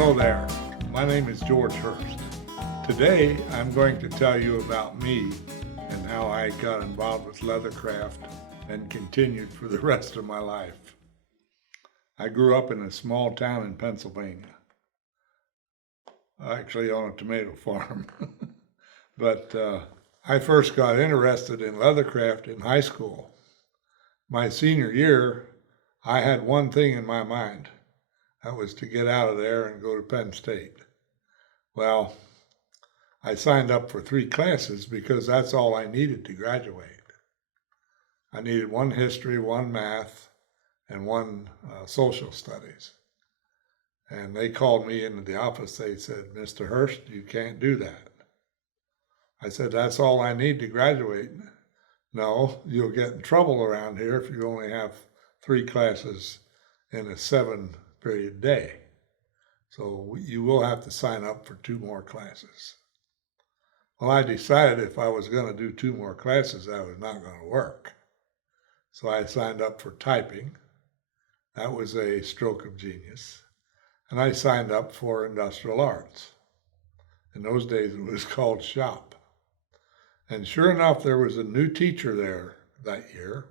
Hello there, my name is George Hurst. Today I'm going to tell you about me and how I got involved with leathercraft and continued for the rest of my life. I grew up in a small town in Pennsylvania, actually on a tomato farm. But I first got interested in leathercraft in high school. My senior year, I had one thing in my mind. That was to get out of there and go to Penn State. Well, I signed up for 3 classes because that's all I needed to graduate. I needed 1 history, 1 math, and 1 social studies. And they called me into the office. They said, "Mr. Hurst, you can't do that." I said, "That's all I need to graduate." "No, you'll get in trouble around here if you only have 3 classes in a 7-period day. So you will have to sign up for 2 more classes." Well, I decided if I was going to do 2 more classes, that was not going to work. So I signed up for typing. That was a stroke of genius. And I signed up for industrial arts. In those days, it was called shop. And sure enough, there was a new teacher there that year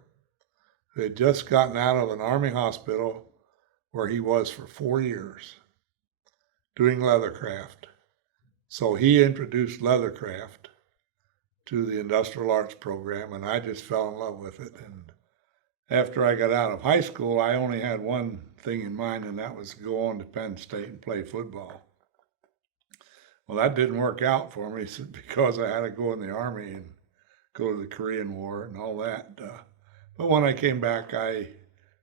who had just gotten out of an Army hospital where he was for 4 years doing leathercraft. So he introduced leathercraft to the industrial arts program, and I just fell in love with it. And after I got out of high school, I only had one thing in mind, and that was to go on to Penn State and play football. Well, that didn't work out for me because I had to go in the Army and go to the Korean War and all that. But when I came back, I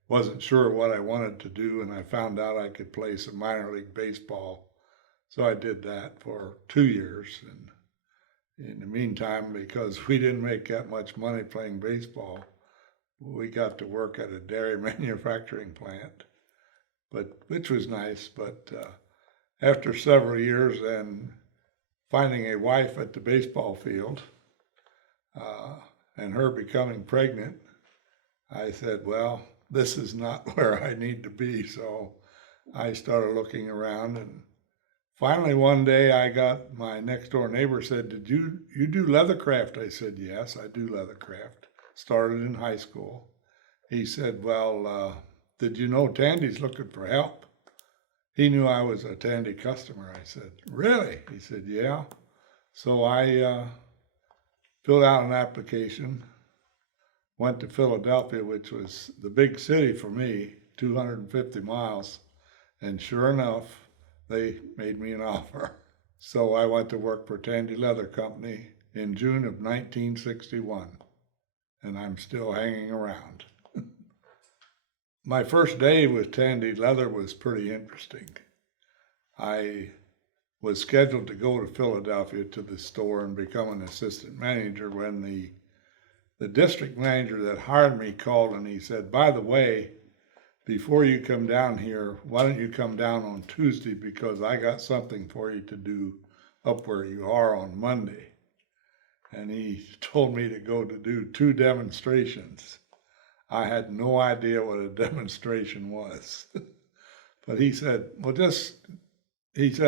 wasn't sure what I wanted to do, and I found out I could play some minor league baseball. So I did that for 2 years. And in the meantime, because we didn't make that much money playing baseball, we got to work at a dairy manufacturing plant, which was nice. But after several years and finding a wife at the baseball field and her becoming pregnant, I said, well, this is not where I need to be. So I started looking around, and finally one day I got my next door neighbor said, "Did you do leathercraft?" I said, "Yes, I do leathercraft. Started in high school." He said, "Well, did you know Tandy's looking for help?" He knew I was a Tandy customer. I said, "Really?" He said, "Yeah." So I filled out an application, went to Philadelphia, which was the big city for me, 250 miles, and sure enough, they made me an offer. So I went to work for Tandy Leather Company in June of 1961, and I'm still hanging around. My first day with Tandy Leather was pretty interesting. I was scheduled to go to Philadelphia to the store and become an assistant manager when the district manager that hired me called, and he said, "By the way, before you come down here, why don't you come down on Tuesday, because I got something for you to do up where you are on Monday." And he told me to go to do 2 demonstrations. I had no idea what a demonstration was. But he said,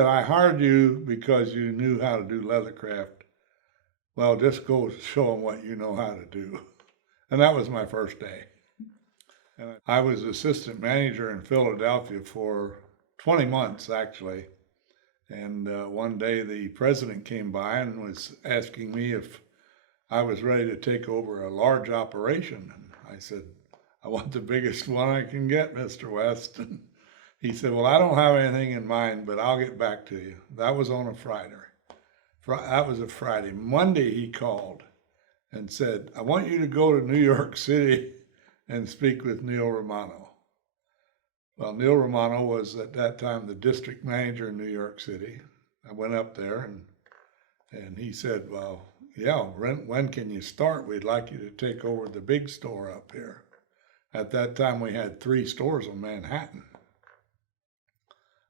"I hired you because you knew how to do leathercraft. Well, just go show them what you know how to do." And that was my first day. And I was assistant manager in Philadelphia for 20 months, actually. And one day the president came by and was asking me if I was ready to take over a large operation. And I said, "I want the biggest one I can get, Mr. West." And he said, "Well, I don't have anything in mind, but I'll get back to you." That was on a Friday. That was a Friday. Monday he called and said, "I want you to go to New York City and speak with Neil Romano." Well, Neil Romano was at that time the district manager in New York City. I went up there and he said, "Well, yeah, when can you start? We'd like you to take over the big store up here." At that time, we had 3 stores in Manhattan.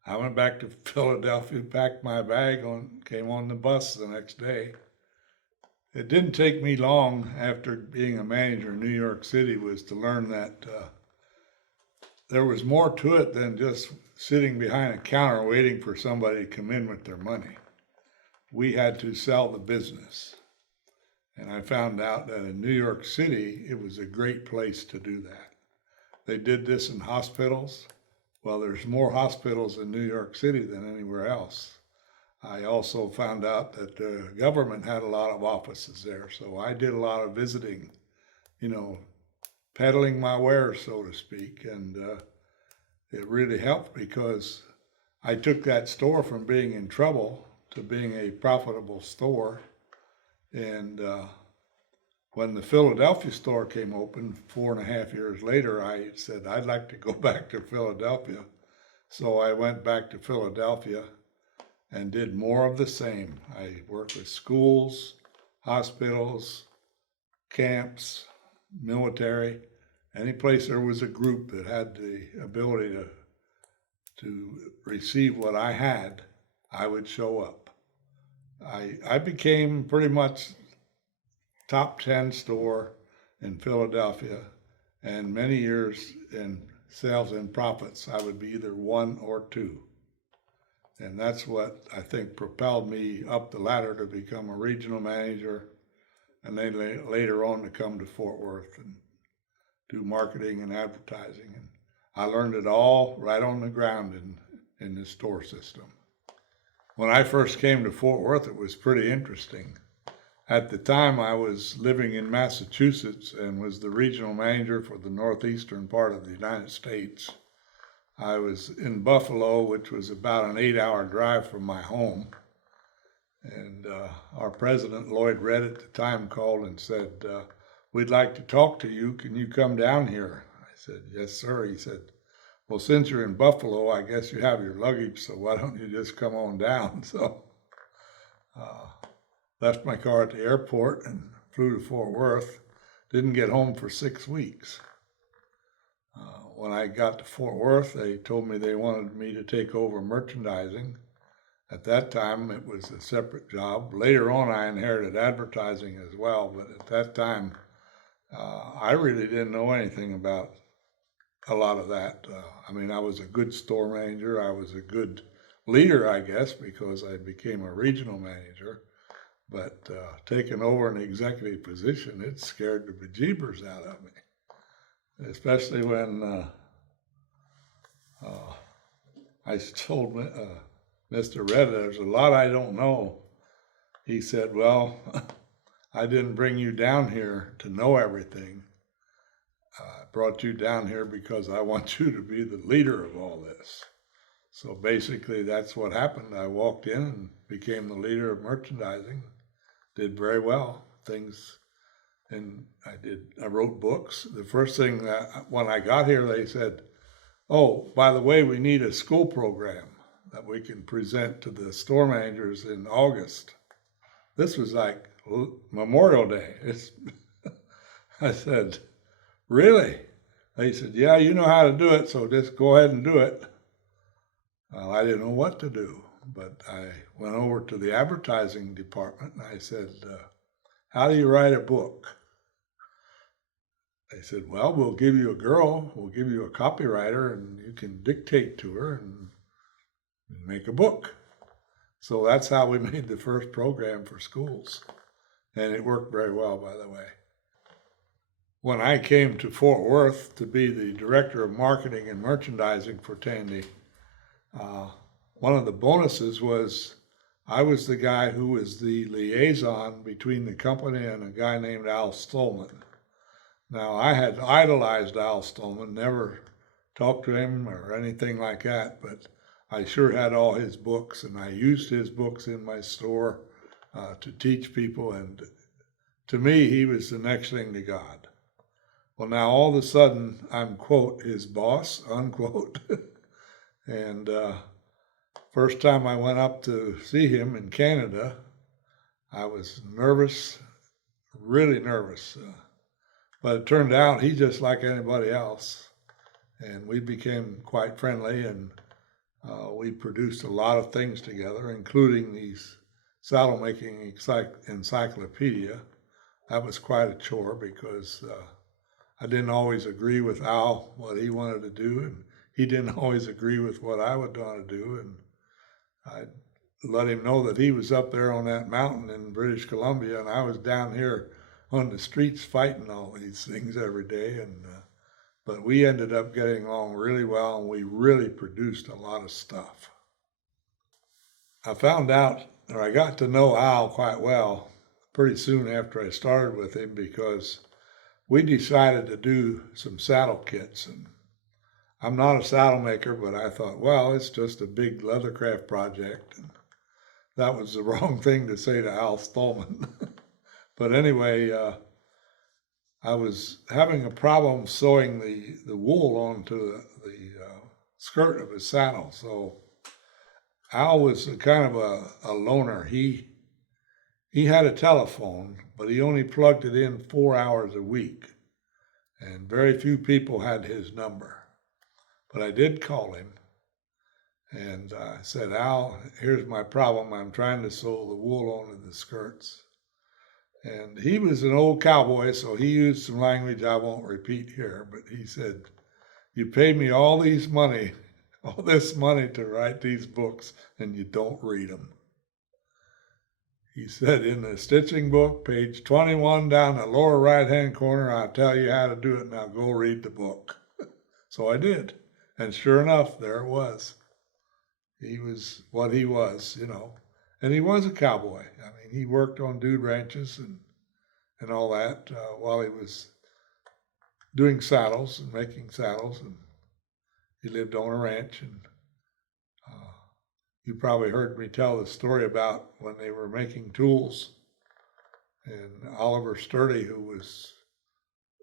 I went back to Philadelphia, packed my bag, came on the bus the next day. It didn't take me long after being a manager in New York City was to learn that there was more to it than just sitting behind a counter waiting for somebody to come in with their money. We had to sell the business. And I found out that in New York City, it was a great place to do that. They did this in hospitals. Well, there's more hospitals in New York City than anywhere else. I also found out that the government had a lot of offices there, so I did a lot of visiting, peddling my wares, so to speak, and it really helped because I took that store from being in trouble to being a profitable store. And when the Philadelphia store came open 4.5 years later, I said, I'd like to go back to Philadelphia. So I went back to Philadelphia and did more of the same. I worked with schools, hospitals, camps, military, any place there was a group that had the ability to receive what I had, I would show up. I became pretty much top 10 store in Philadelphia, and many years in sales and profits, I would be either 1 or 2. And that's what I think propelled me up the ladder to become a regional manager, and then later on to come to Fort Worth and do marketing and advertising. And I learned it all right on the ground in the store system. When I first came to Fort Worth, it was pretty interesting. At the time, I was living in Massachusetts and was the regional manager for the northeastern part of the United States. I was in Buffalo, which was about an 8-hour drive from my home. And our president, Lloyd Redd, at the time called and said, we'd like to talk to you. Can you come down here? I said, yes, sir. He said, well, since you're in Buffalo, I guess you have your luggage, so why don't you just come on down? So left my car at the airport and flew to Fort Worth. Didn't get home for 6 weeks. When I got to Fort Worth, they told me they wanted me to take over merchandising. At that time, it was a separate job. Later on, I inherited advertising as well, but at that time, I really didn't know anything about a lot of that. I was a good store manager. I was a good leader, I guess, because I became a regional manager. But taking over an executive position, it scared the bejeebers out of me. Especially when I told Mr. Redd, there's a lot I don't know. He said, well, I didn't bring you down here to know everything. I brought you down here because I want you to be the leader of all this. So basically that's what happened. I walked in and became the leader of merchandising, did very well. And I wrote books. The first thing when I got here, they said, oh, by the way, we need a school program that we can present to the store managers in August. This was like Memorial Day. I said, really? They said, yeah, you know how to do it, so just go ahead and do it. Well, I didn't know what to do, but I went over to the advertising department and I said, how do you write a book? They said, well, we'll give you a girl, we'll give you a copywriter, and you can dictate to her and make a book. So that's how we made the first program for schools. And it worked very well, by the way. When I came to Fort Worth to be the director of marketing and merchandising for Tandy, one of the bonuses was I was the guy who was the liaison between the company and a guy named Al Stohlman. Now, I had idolized Al Stohlman, never talked to him or anything like that, but I sure had all his books, and I used his books in my store to teach people, and to me, he was the next thing to God. Well, now, all of a sudden, I'm, quote, his boss, unquote, and first time I went up to see him in Canada, I was nervous, really nervous. But it turned out he's just like anybody else. And we became quite friendly, and we produced a lot of things together, including these saddle making encyclopedia. That was quite a chore because I didn't always agree with Al, what he wanted to do, and he didn't always agree with what I would want to do. And I let him know that he was up there on that mountain in British Columbia, and I was down here on the streets fighting all these things every day. And but we ended up getting along really well, and we really produced a lot of stuff. I found out, or I got to know Al quite well pretty soon after I started with him, because we decided to do some saddle kits. And I'm not a saddle maker, but I thought, well, it's just a big leathercraft project. And that was the wrong thing to say to Al Stohlman. But anyway, I was having a problem sewing the wool onto the skirt of his saddle. So Al was kind of a loner. He had a telephone, but he only plugged it in 4 hours a week. And very few people had his number. But I did call him, and I said, Al, here's my problem. I'm trying to sew the wool onto the skirts. And he was an old cowboy, so he used some language I won't repeat here, but he said, you pay me all this money to write these books, and you don't read them. He said, in the stitching book, page 21 down the lower right-hand corner, I'll tell you how to do it, now go read the book. So I did. And sure enough, there it was. He was what he was, And he was a cowboy. I mean, he worked on dude ranches and all that while he was doing saddles and making saddles. And he lived on a ranch. And you probably heard me tell the story about when they were making tools. And Oliver Sturdy, who was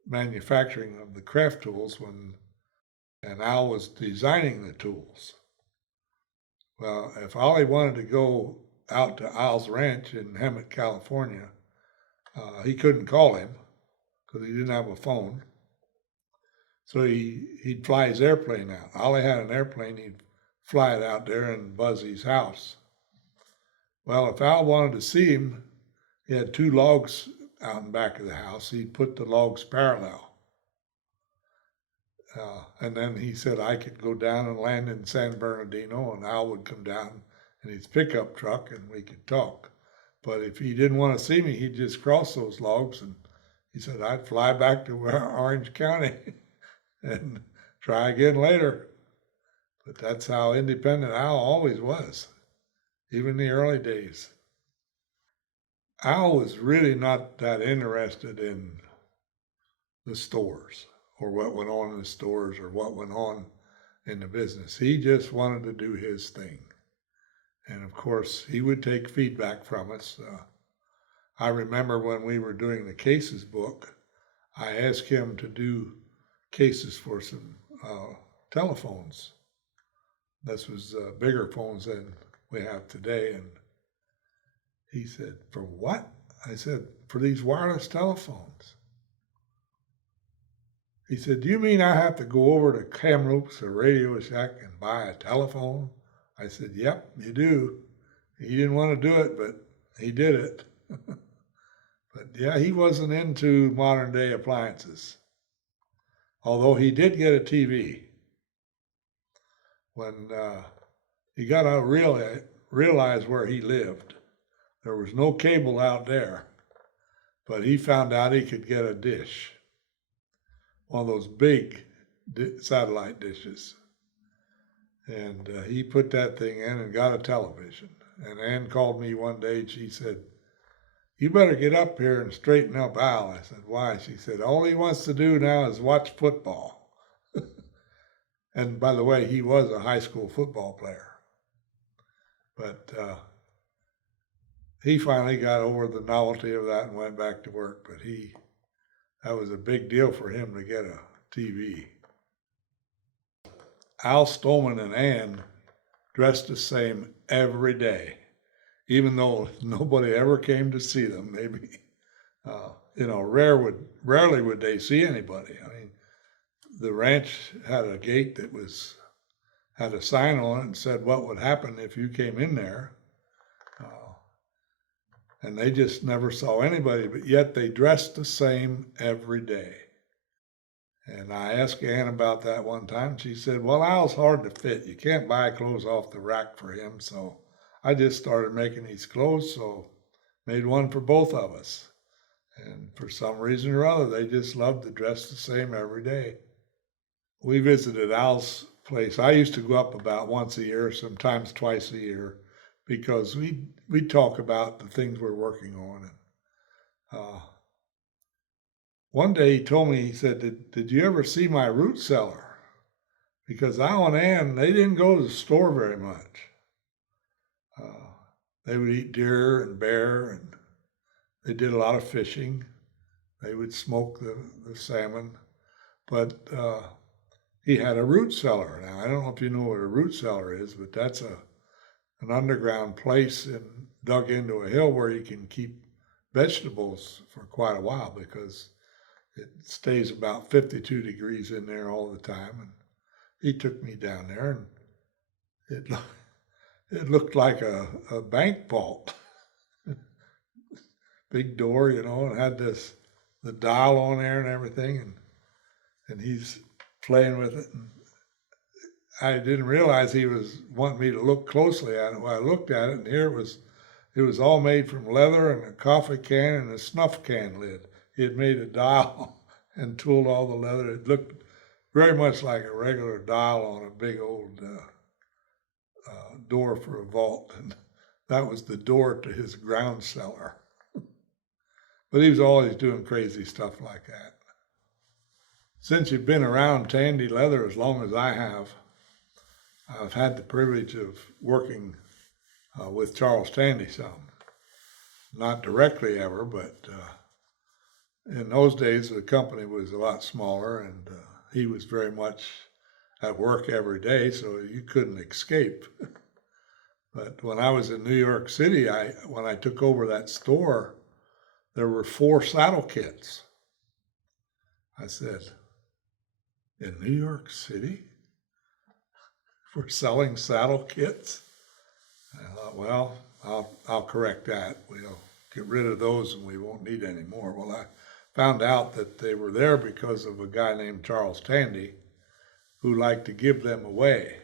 manufacturing of the craft tools, and Al was designing the tools. Well, if Ollie wanted to go out to Al's ranch in Hemet, California, he couldn't call him because he didn't have a phone. So he'd fly his airplane out. Ollie had an airplane, he'd fly it out there and buzz his house. Well, if Al wanted to see him, he had 2 logs out in back of the house. He'd put the logs parallel. And then he said I could go down and land in San Bernardino, and Al would come down in his pickup truck and we could talk. But if he didn't want to see me, he'd just cross those logs, and he said I'd fly back to Orange County and try again later. But that's how independent Al always was, even in the early days. Al was really not that interested in the stores, or what went on in the stores, or what went on in the business. He just wanted to do his thing. And of course, he would take feedback from us. I remember when we were doing the cases book, I asked him to do cases for some telephones. This was bigger phones than we have today. And he said, for what? I said, for these wireless telephones. He said, do you mean I have to go over to Kamloops or Radio Shack and buy a telephone? I said, yep, you do. He didn't want to do it, but he did it. But yeah, he wasn't into modern day appliances. Although he did get a TV. When he got to realize where he lived, there was no cable out there, but he found out he could get a dish. One of those big satellite dishes. And he put that thing in and got a television. And Ann called me one day and she said, you better get up here and straighten up Al. I said, why? She said, all he wants to do now is watch football. And by the way, he was a high school football player. But he finally got over the novelty of that and went back to work. But that was a big deal for him to get a TV. Al Stohlman and Ann dressed the same every day, even though nobody ever came to see them. Maybe, rarely would they see anybody. I mean, the ranch had a gate that had a sign on it and said what would happen if you came in there. And they just never saw anybody, but yet they dressed the same every day. And I asked Ann about that one time. She said, well, Al's hard to fit. You can't buy clothes off the rack for him. So I just started making these clothes, so made one for both of us. And for some reason or other, they just loved to dress the same every day. We visited Al's place. I used to go up about once a year, sometimes twice a year, because we talk about the things we're working on. And one day he told me, he said, did you ever see my root cellar? Because Al and Ann, they didn't go to the store very much. They would eat deer and bear, and they did a lot of fishing. They would smoke the salmon. But he had a root cellar. Now, I don't know if you know what a root cellar is, but that's an underground place and dug into a hill where you can keep vegetables for quite a while, because it stays about 52 degrees in there all the time. And he took me down there, and it looked like a bank vault. Big door, and had the dial on there and everything, and he's playing with it. And I didn't realize he was wanting me to look closely at it. When I looked at it, and here it was all made from leather and a coffee can and a snuff can lid. He had made a dial and tooled all the leather. It looked very much like a regular dial on a big old door for a vault, and that was the door to his ground cellar. But he was always doing crazy stuff like that. Since you've been around Tandy leather as long as I have, I've had the privilege of working with Charles Tandy some. Not directly ever, but in those days the company was a lot smaller, and he was very much at work every day, so you couldn't escape. But when I was in New York City, when I took over that store, there were 4 saddle kits. I said, in New York City, we're selling saddle kits? I thought, well, I'll correct that. We'll get rid of those and we won't need any more. Well, I found out that they were there because of a guy named Charles Tandy who liked to give them away.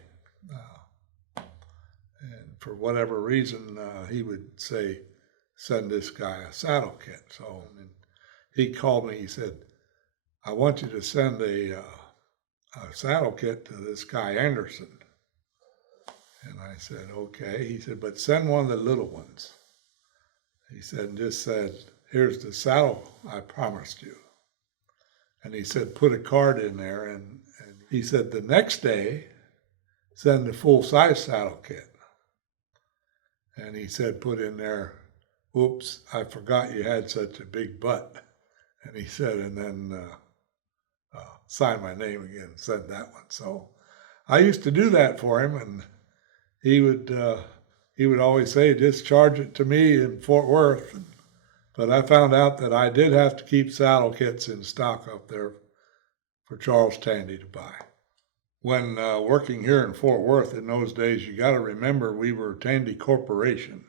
And for whatever reason, he would say, send this guy a saddle kit. So he called me, he said, I want you to send a saddle kit to this guy Anderson. And I said, okay. He said, but send one of the little ones. He said, just said, here's the saddle I promised you. And he said, put a card in there. And he said, the next day, send the full-size saddle kit. And he said, put in there, oops, I forgot you had such a big butt. And he said, and then sign my name again, said that one. So I used to do that for him, and he would always say, just charge it to me in Fort Worth. But I found out that I did have to keep saddle kits in stock up there for Charles Tandy to buy. When working here in Fort Worth in those days, you got to remember we were Tandy Corporation,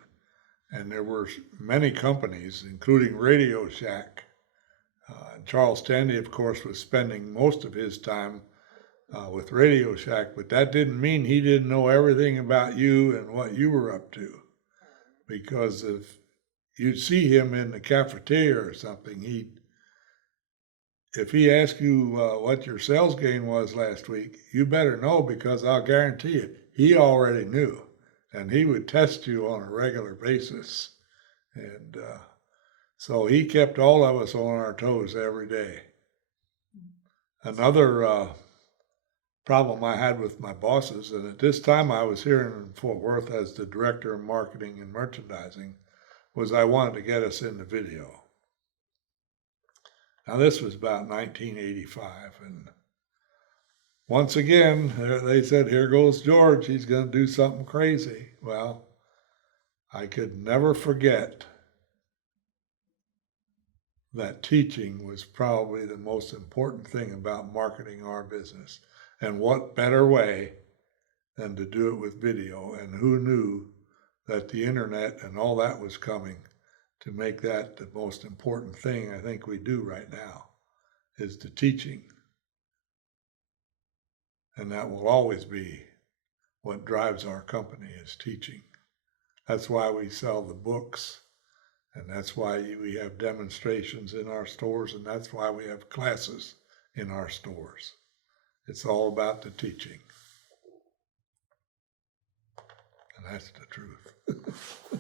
and there were many companies, including Radio Shack. Charles Tandy, of course, was spending most of his time with Radio Shack, but that didn't mean he didn't know everything about you and what you were up to. Because if you'd see him in the cafeteria or something, if he asked you what your sales gain was last week, you better know, because I'll guarantee you, he already knew. And he would test you on a regular basis. And so he kept all of us on our toes every day. Another problem I had with my bosses, and at this time I was here in Fort Worth as the director of marketing and merchandising, was I wanted to get us into video. Now this was about 1985, and once again they said, here goes George, he's going to do something crazy. Well, I could never forget that teaching was probably the most important thing about marketing our business. And what better way than to do it with video? And who knew that the internet and all that was coming to make that the most important thing I think we do right now, is the teaching. And that will always be what drives our company, is teaching. That's why we sell the books, and that's why we have demonstrations in our stores, and that's why we have classes in our stores. It's all about the teaching. And that's the truth.